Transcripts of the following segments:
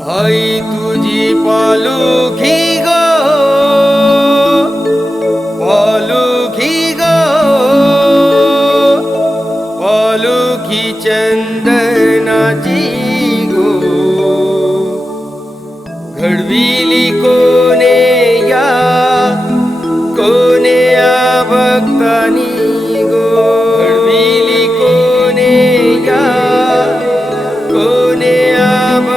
ै तुजी पालुखी गो पालुखी गौ पालुखी चन्दना गो गडवि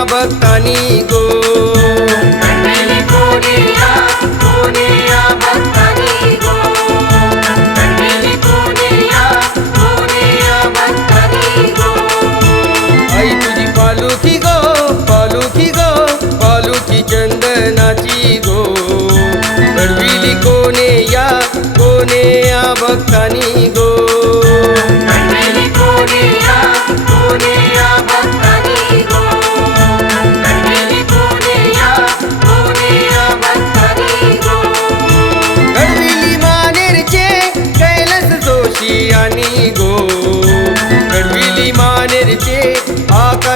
गो भी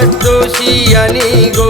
ನೀ ಗೋ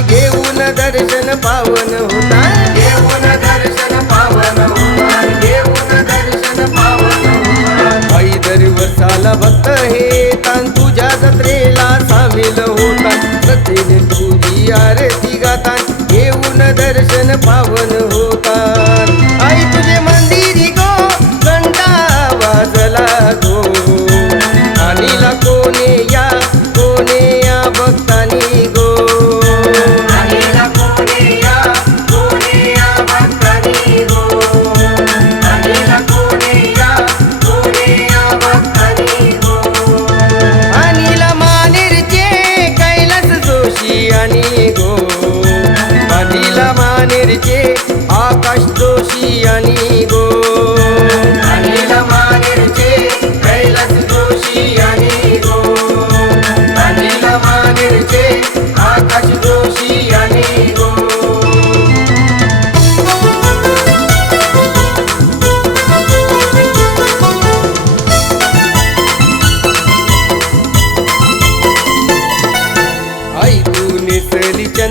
घेऊन दर्शन पावन होता घेऊन दर्शन पावन होता घेऊन दर्शन पावन आई दर वर्षाला भक्त हे तुझ्या जत्रेला सामील होता जत्रेने तुझी आरती गातान घेऊन दर्शन पावन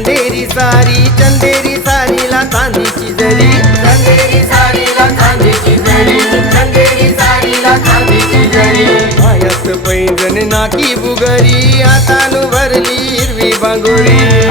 चंदेरी सारी चंदेरी सारी ला खांदी जरी चंदेरी सारी ला जरी चंदेरी सारी लारी पैजन नाकी बुगरी आता भरली बांगोरी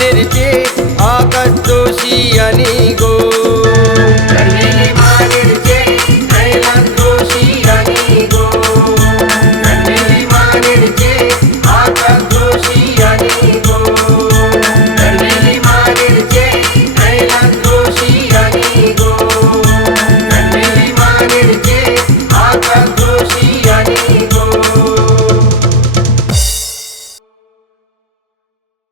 నిరిచి ఆకర్ అని గో